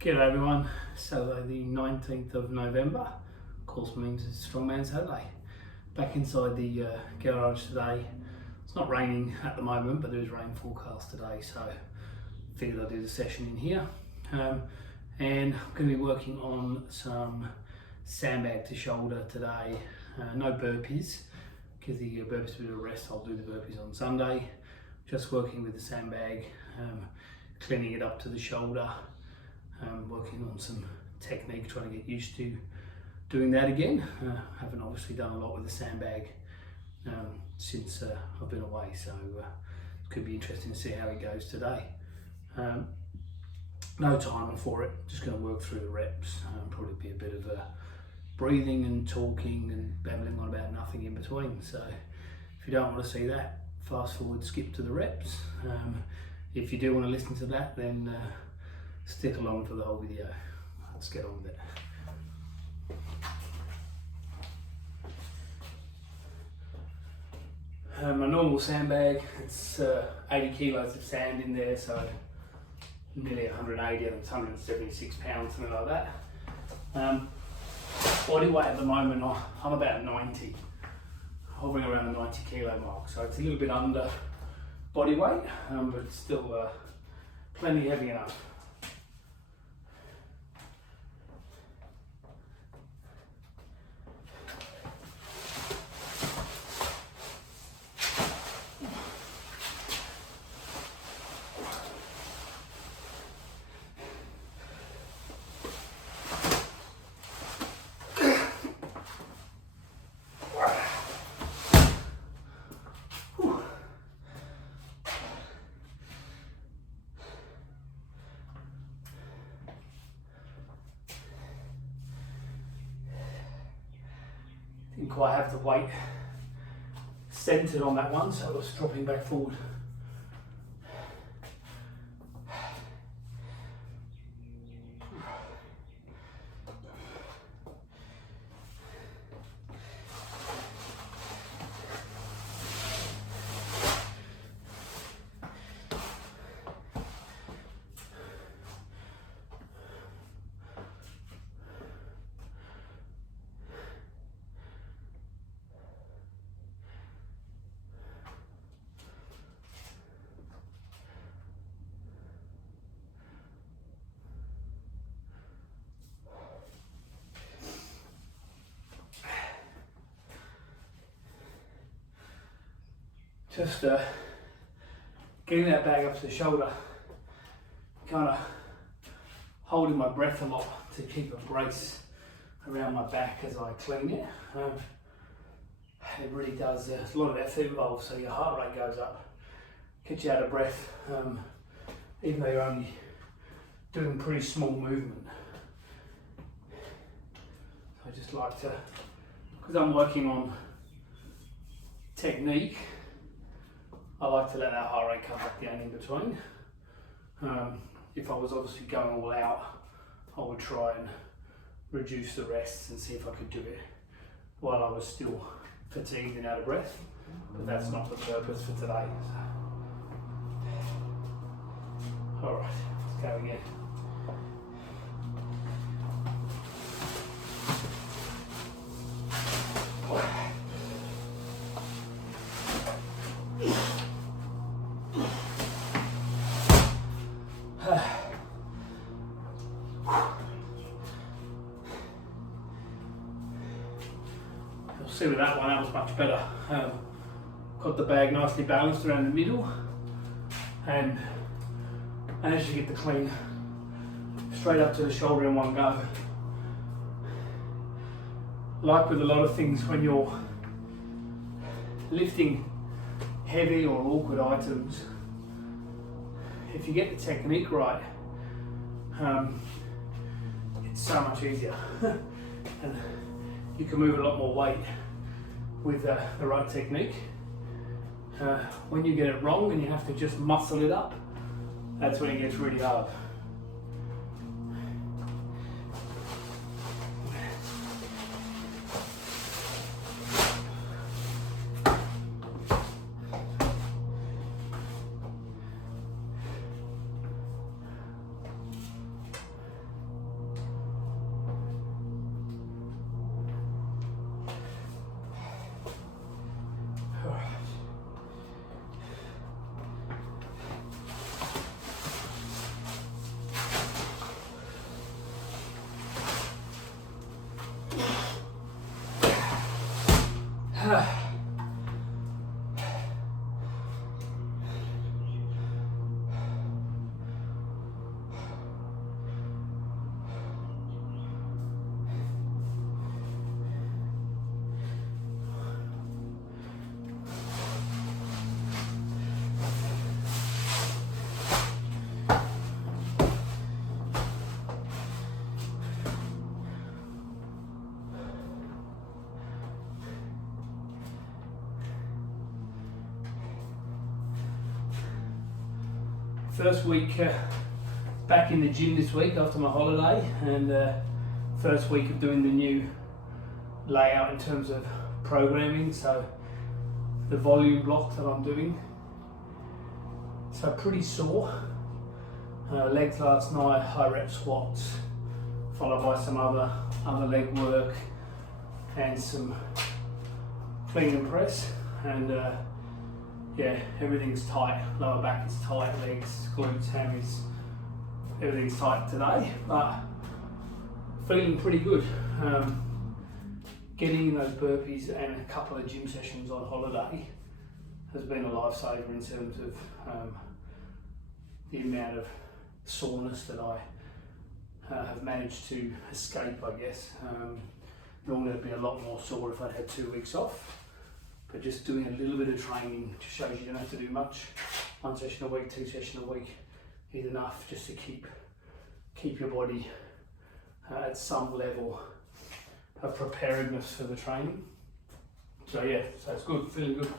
G'day everyone, Saturday the 19th of November, of course means it's strongman Saturday. Back inside the garage today. It's not raining at the moment, but there is rain forecast today, so figured I'd do the session in here. And I'm going to be working on some sandbag to shoulder today. No burpees, because the burpees are a bit of a rest. I'll do the burpees on Sunday. Just working with the sandbag, cleaning it up to the shoulder. Working on some technique, trying to get used to doing that again. Haven't obviously done a lot with the sandbag since I've been away, so it could be interesting to see how it goes today. No timer for it, just going to work through the reps. Probably be a bit of breathing and talking and babbling on about nothing in between. So if you don't want to see that, fast forward, skip to the reps. If you do want to listen to that, then stick along for the whole video. Let's get on with it. My normal sandbag, it's 80 kilos of sand in there, so nearly 180, I think it's 176 pounds, something like that. Body weight at the moment, I'm about 90, hovering around the 90 kilo mark, so it's a little bit under body weight, but it's still plenty heavy enough. Didn't quite have the weight centered on that one, so it was dropping back forward. Just getting that bag up to the shoulder, kind of holding my breath a lot to keep a brace around my back as I clean it. It really does, there's a lot of effort involved, so your heart rate goes up, gets you out of breath, even though you're only doing pretty small movement. So I just like to, because I'm working on technique, I like to let that heart rate come back down in between. If I was obviously going all out, I would try and reduce the rests and see if I could do it while I was still fatigued and out of breath. But that's not the purpose for today. So. Alright, let's go again. See with that one, that was much better. Got the bag nicely balanced around the middle and managed to get the clean straight up to the shoulder in one go. Like with a lot of things, when you're lifting heavy or awkward items, if you get the technique right, it's so much easier. And you can move a lot more weight with the right technique. When you get it wrong and you have to just muscle it up, that's when it gets really hard. First week back in the gym this week after my holiday, and first week of doing the new layout in terms of programming, so the volume block that I'm doing. So pretty sore. Legs last night, high rep squats, followed by some other leg work and some clean and press, and yeah, everything's tight. Lower back is tight, legs, glutes, hammies, everything's tight today, but feeling pretty good. Getting those burpees and a couple of gym sessions on holiday has been a lifesaver in terms of the amount of soreness that I have managed to escape, I guess. Normally it'd be a lot more sore if I'd had 2 weeks off, but just doing a little bit of training just shows you don't have to do much. 1 session a week, 2 sessions a week is enough just to keep your body at some level of preparedness for the training. So yeah, so it's good, feeling good.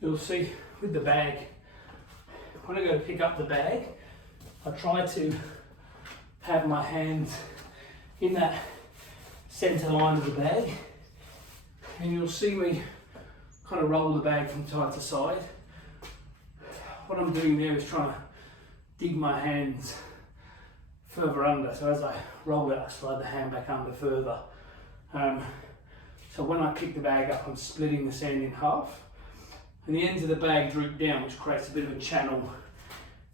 You'll see with the bag, when I go to pick up the bag, I try to have my hands in that center line of the bag, and you'll see me kind of roll the bag from side to side. What I'm doing there is trying to dig my hands further under, so as I roll it, I slide the hand back under further. So when I pick the bag up, I'm splitting the sand in half, and the ends of the bag droop down, which creates a bit of a channel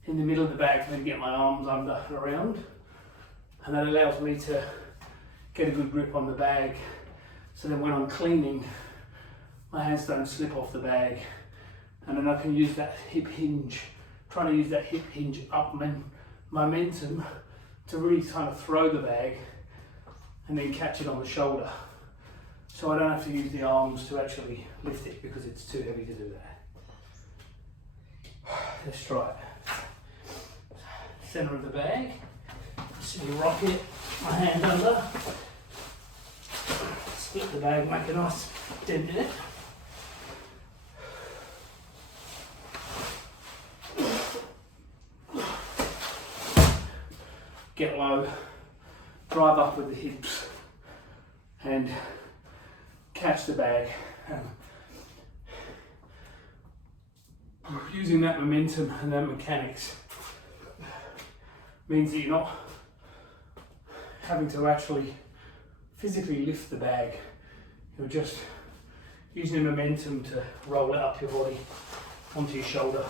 in the middle of the bag for me to get my arms under and around, and that allows me to get a good grip on the bag, so then when I'm cleaning, my hands don't slip off the bag, and then I can use that hip hinge, trying to use that hip hinge up momentum to really kind of throw the bag and then catch it on the shoulder. So I don't have to use the arms to actually lift it because it's too heavy to do that. Let's try it. Center of the bag. So you rock it, my hand under. Split the bag, make a nice dent in it. Get low, drive up with the hips, and catch the bag. Using that momentum and that mechanics means that you're not having to actually physically lift the bag. You're just using the momentum to roll it up your body onto your shoulder.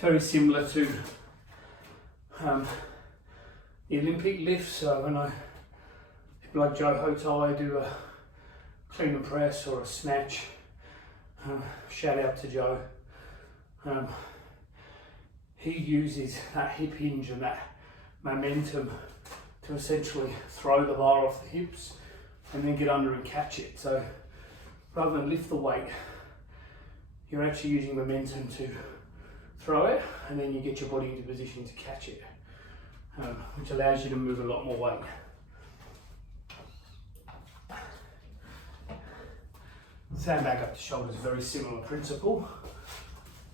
Very similar to the Olympic lifts. So when people like Joe Hotai do a clean and press or a snatch, shout out to Joe. He uses that hip hinge and that momentum to essentially throw the bar off the hips and then get under and catch it. So rather than lift the weight, you're actually using momentum to throw it, and then you get your body into position to catch it, which allows you to move a lot more weight. Sandbag up to shoulders, very similar principle,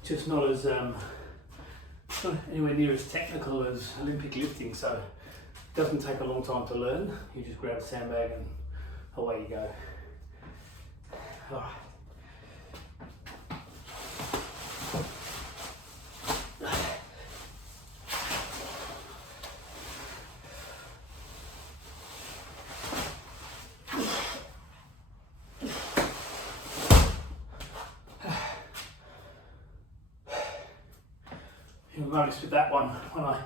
just not as not anywhere near as technical as Olympic lifting, so it doesn't take a long time to learn. You just grab a sandbag and away you go. All right. You'll notice with that one, when I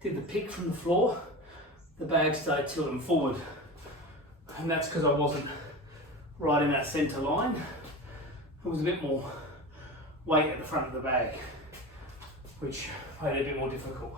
did the pick from the floor, the bag started tilting forward. And that's because I wasn't right in that centre line. There was a bit more weight at the front of the bag, which made it a bit more difficult.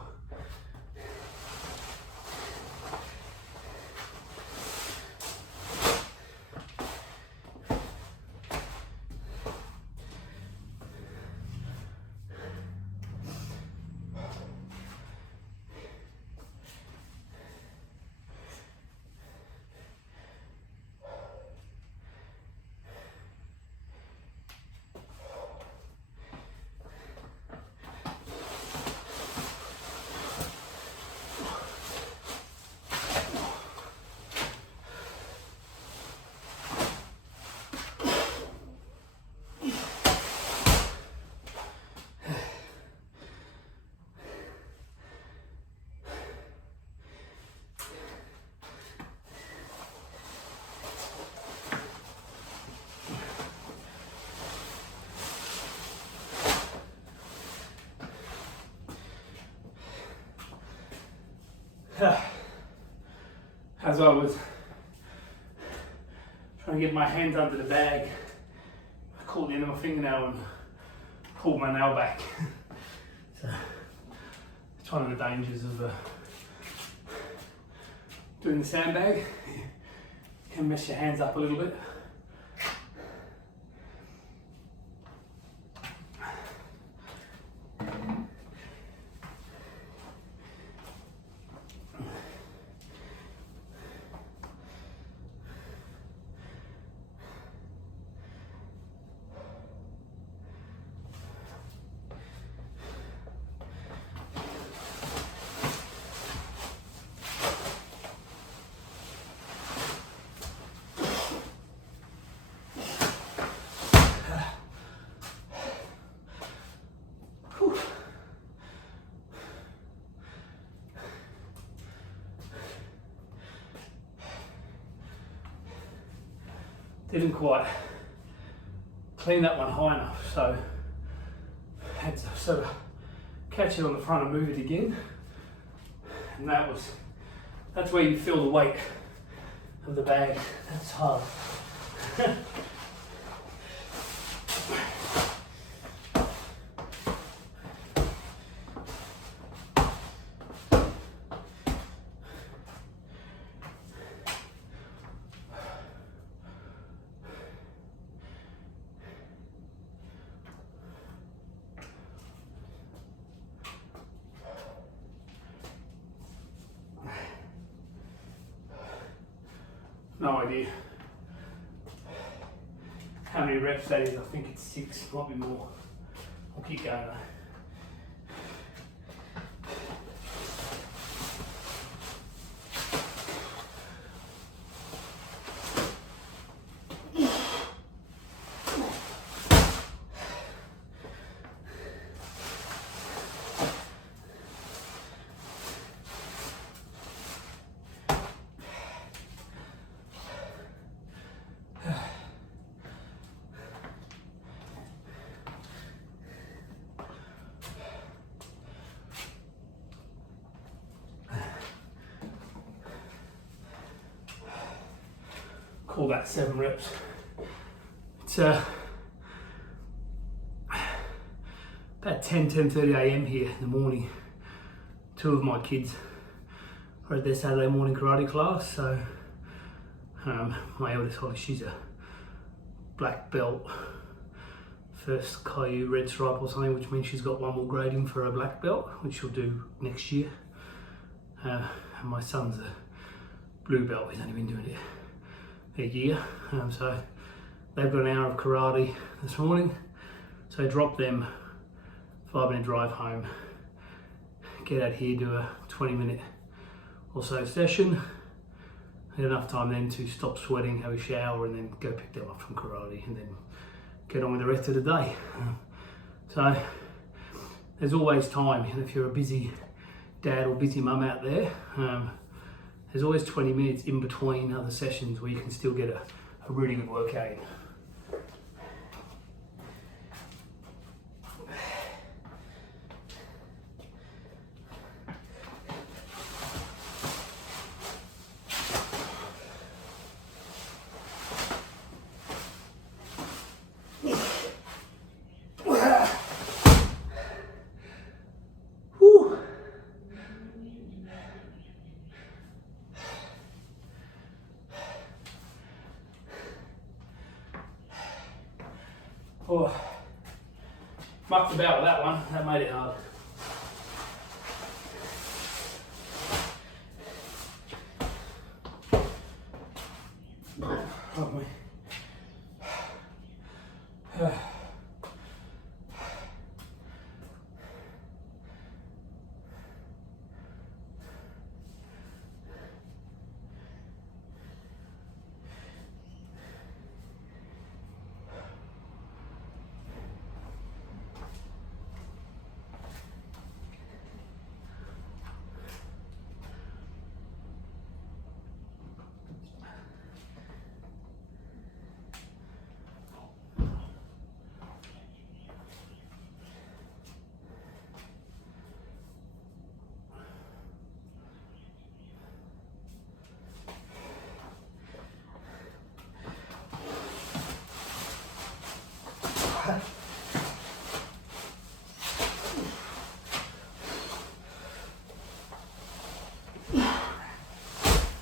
As I was trying to get my hands under the bag, I caught the end of my fingernail and pulled my nail back. So it's one of the dangers of doing the sandbag. You can mess your hands up a little bit. Didn't quite clean that one high enough, so I had to sort of catch it on the front and move it again. And that's where you feel the weight of the bag. That's hard. No idea how many reps that is. I think it's 6, might be more. I'll keep going though. Call that 7 reps. It's about 10:30 a.m. here in the morning. 2 of my kids are at their Saturday morning karate class, so my eldest Holly, she's a black belt, first Caillou red stripe or something, which means she's got 1 more grading for a black belt, which she'll do next year. And my son's a blue belt. He's only been doing it a year, so they've got an hour of karate this morning, so drop them, 5-minute drive home, get out here, do a 20-minute or so session, had enough time then to stop sweating, have a shower, and then go pick them up from karate and then get on with the rest of the day. So there's always time, and if you're a busy dad or busy mum out there, there's always 20 minutes in between other sessions where you can still get a really good workout in. Oh, mucked about with that one, that made it hard. Oh, me.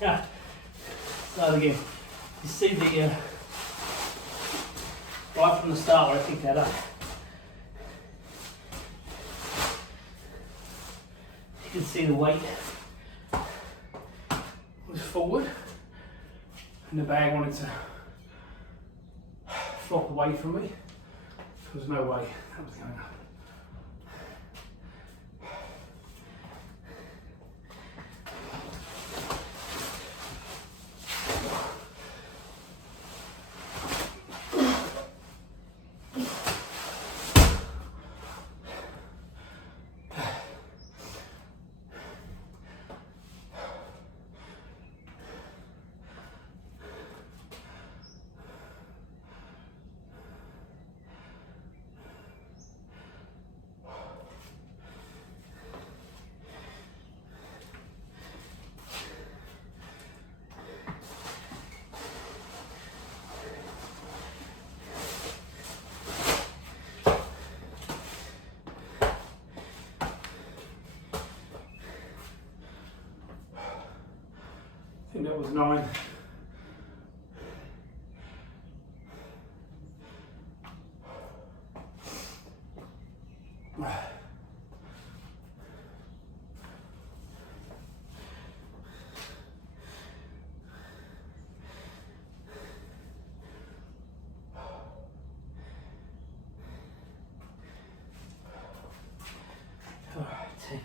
Yeah, start again. You see the, right from the start where I picked that up. You can see the weight was forward and the bag wanted to flop away from me. There was no way that was going up. I think that was 9. All right, 10.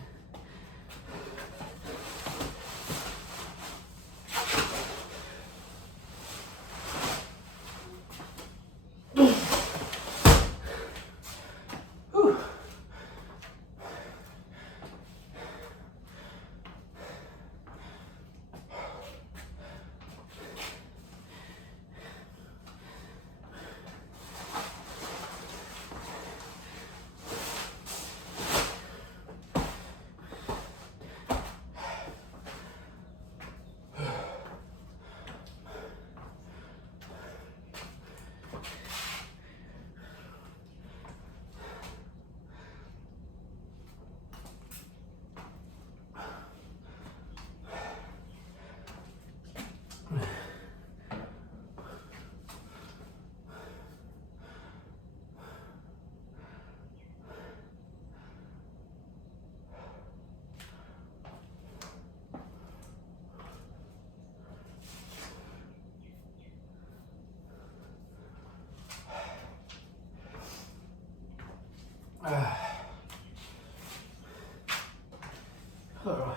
All right.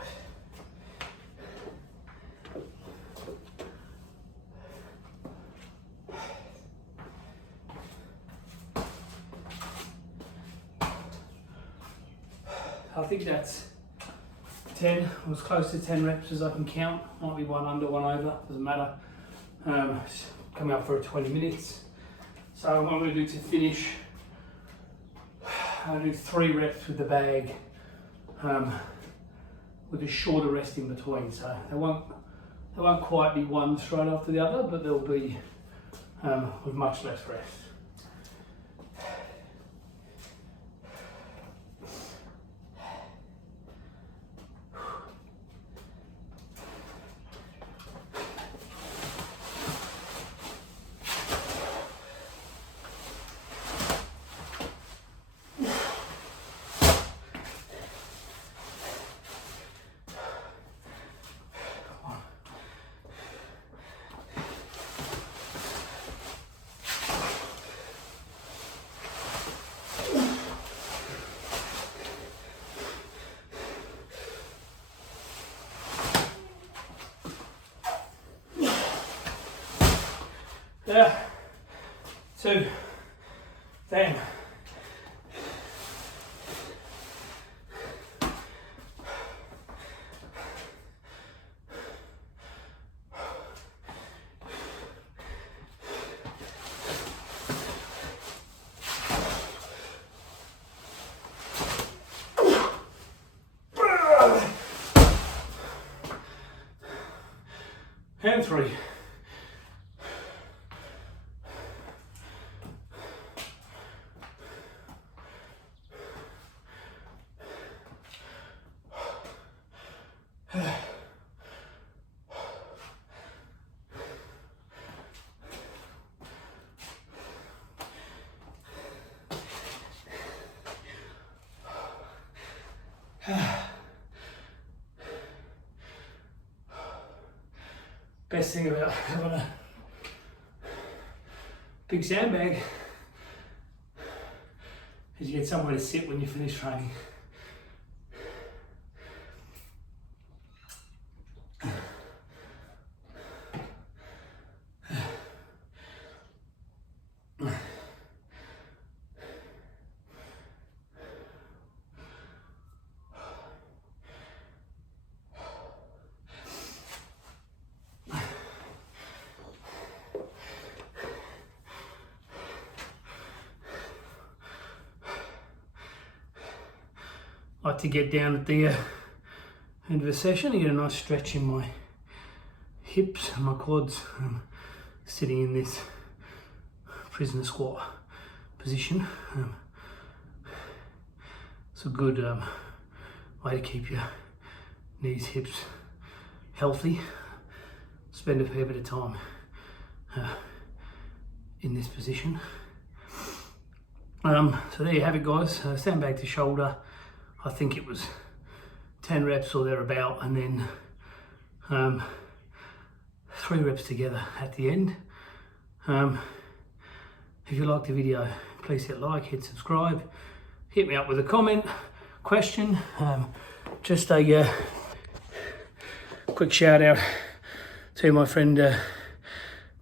I think that's 10, as close to 10 reps as I can count. Might be one under, one over, doesn't matter. Coming up for 20 minutes. So what I'm going to do to finish, I'll do 3 reps with the bag with a shorter rest in between. So they won't quite be one straight after the other, but they'll be with much less rest. 2, 10. And 3. Best thing about having a big sandbag is you get somewhere to sit when you finish training. I like to get down at the end of a session and get a nice stretch in my hips and my quads, sitting in this prisoner squat position. It's a good way to keep your knees, hips healthy. Spend a fair bit of time in this position. So there you have it, guys. Sandbag to shoulder. I think it was 10 reps or thereabout, and then 3 reps together at the end. If you liked the video, please hit like, hit subscribe, hit me up with a comment, question. Just a quick shout out to my friend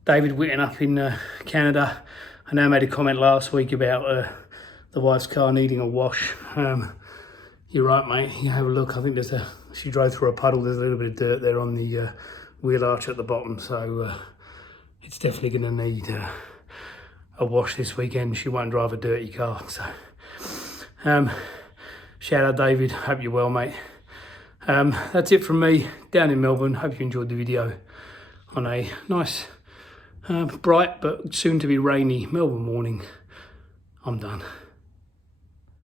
David Witten up in Canada. I know I made a comment last week about the wife's car needing a wash. You're right, mate. You have a look. I think she drove through a puddle. There's a little bit of dirt there on the wheel arch at the bottom. So it's definitely going to need a wash this weekend. She won't drive a dirty car. So shout out, David. Hope you're well, mate. That's it from me down in Melbourne. Hope you enjoyed the video on a nice, bright but soon to be rainy Melbourne morning. I'm done.